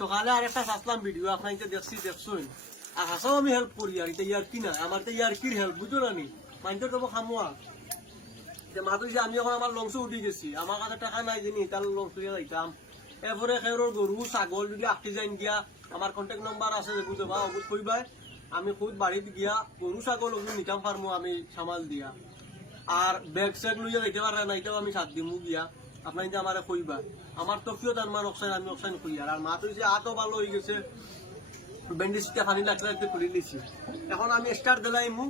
সকালে আর একটা ভিডিও আপনার দেখছি আর হাসাও আমি হেল্প করি, আর এটা ইয়ার কি না আমার তো ইয়ার কির হেল্প বুঝো তো খামোয়া যে মাত্র যে, আমি এখন আমার গেছি আমার কাছে টাকা নাই জানি তার যাইতাম। এরপরে গরু ছাগল যদি আঁকি যাই গিয়া আমার কন্টেক্ট নম্বর আছে যে বুঝতে বা কইবাই আমি খুদ বাড়িত গিয়া গরু ছাগল নিতাম পারমু আমি সামাল দিয়া। আর ব্যাগ স্যাগ লইয়া যাইতে পারে না এটাও আমি সাত দিমু গিয়া। আপনার যে আমার কইবা, আমার তো প্রিয় তার মান অক্সাইন আমি অক্সাইন কই আর মা তো যে আতো ভালো হয়ে গেছে ব্যান্ডেজটা পানি লাগতে লাগতে খুলে দিয়েছি এখন আমি স্টার্ট দিলাই মু,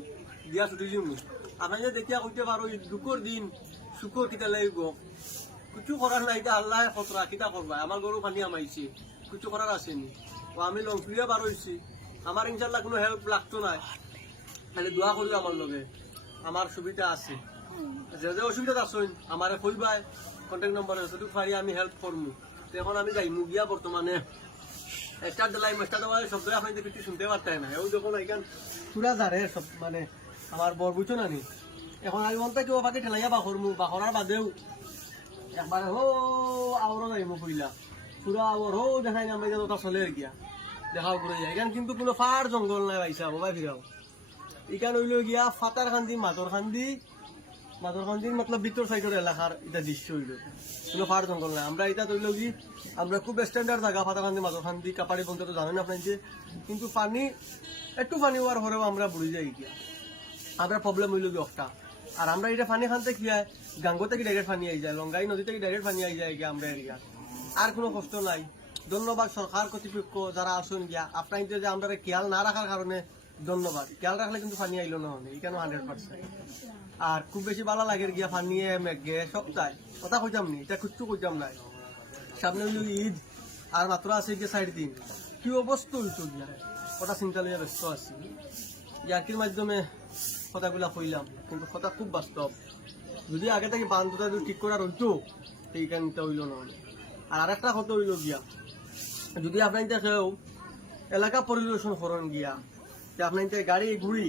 দিয়া ছুটি দিমু আপনার যে দেখিয়া কইতে পারো দুকর দিন শুকর কিতা লাগব। কিছু করার নাই এটা আল্লাহ খতরা কিতা করবা আমার গরু পানি আমাইছে। কিছু করার আসেনি ও আমি লং প্রিয় বার হয়েছি আমার ইনশাল্লাহ কোনো হেল্প লাগতো না খালি দোয়া করি আমার লগে। আমার সুবিধা আছে। যে যে অসুবিধা আছেন আমারে কইবাই কন্টেক্ট নম্বর আছে তো পারি আমি হেল্প করমু তো এখন আমি যাই মুগিয়া বর্তমানে স্টার দিলাই স্টার দেওয়া শব্দ আপনি কিছু শুনতে পারতেন না ওই যখন এখান পুরা যারে সব মানে আমার বর বুঝছ না। নি এখন আমি মন কেউ বাকি ঠেলাইয়া বাখরমু বাখরার বাদেও একবার হো আওর যাইমু কইলা পুরা আওর হো, দেখাই না আমি ওটা চলে গিয়া। দেখাও করে যায় এখান কিন্তু কোনো ফার জঙ্গল নাই পাইছা বাবা ফিরাও এখান হইল গিয়া ফাতার খান্দি মাদর খান্দি মাদর খান্দির মতলব ভিতর সাইডের এলাকার এটা দৃশ্য হইল। কোনো ফার জঙ্গল নাই আমরা এটা হইল কি, আমরা খুব স্ট্যান্ডার্ড জায়গা ফাতার খান্দি মাদর খান্দি কাপাড়ি পর্যন্ত তো জানেন আপনার যে, কিন্তু পানি, একটু পানি হওয়ার পরেও আমরা বুড়ি যাই গিয়া। আমরা প্রবলেম হইল কি একটা। আর আমরা এটা পানি খানতে কি হয়, গাঙ্গো থেকে ডাইরেক্ট পানি আই যায়, লঙ্গাই নদী থেকে ডাইরেক্ট পানি আই যায় গিয়া আমরা এরিয়া। আর কোনো কষ্ট নাই। ধন্যবাদ সরকার কর্তৃপক্ষ যারা আসুন গিয়া। আপনার যে আমরা খেয়াল না রাখার কারণে ধন্যবাদ। খেয়াল রাখলে কিন্তু পানি আইলো না হলে এখানে হান্ড্রেড পার্সেন্ট আর খুব বেশি ভালো লাগে গিয়া পানি মেঘে সপ্তাহে। কথা কইতাম নি, এটা কিচ্ছু কইতাম নাই। সামনে ঈদ, আর মাত্র আছে গিয়ে সাইড দিন। কি অবস্থা হইতো গিয়া কথা চিন্তা লইয়া ব্যস্ত আছি। ইয়াকির মাধ্যমে কথাগুলা কইলাম, কিন্তু কথা খুব বাস্তব। যদি আগে থেকে বান্ধবটা যদি ঠিক করা রইতো, সেইখানটা হইল না আর আরেকটা কথা হইল গিয়া, যদি আপনার কেউ এলাকা পরিদর্শন করেন গিয়া যে আপনার গাড়ি ঘুরি,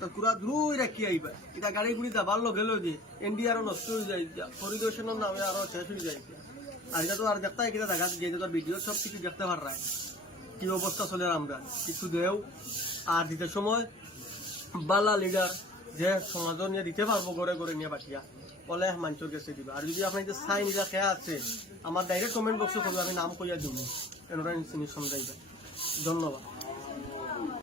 তো পুরা দূর রাখি আইবা। এটা গাড়ি ঘুরি যাবার লগে লগে এনডিআরও নষ্ট হয়ে যায়। পরিদর্শনের নামে আরও শেষ হয়ে যায়। আর এটা তো আর দেখতে কিনা দেখা গিয়ে তো ভিডিও সব কিছু দেখতে পার কি অবস্থা চলে আমরা? কিছু দেও। আর দিতে সময় বালা লিডার যে সমাজ নিয়ে দিতে পারব, গড়ে গড়ে নিয়ে পাঠিয়া, বলে মানুষের কাছে দিবা। আর যদি আপনার যে সাইন যা খেয়া আছে, আমার ডাইরেক্ট কমেন্ট বক্সে করবে, আমি নাম কইয়া দিব এনেরা জিনিস সমঝাইবা ধন্যবাদ।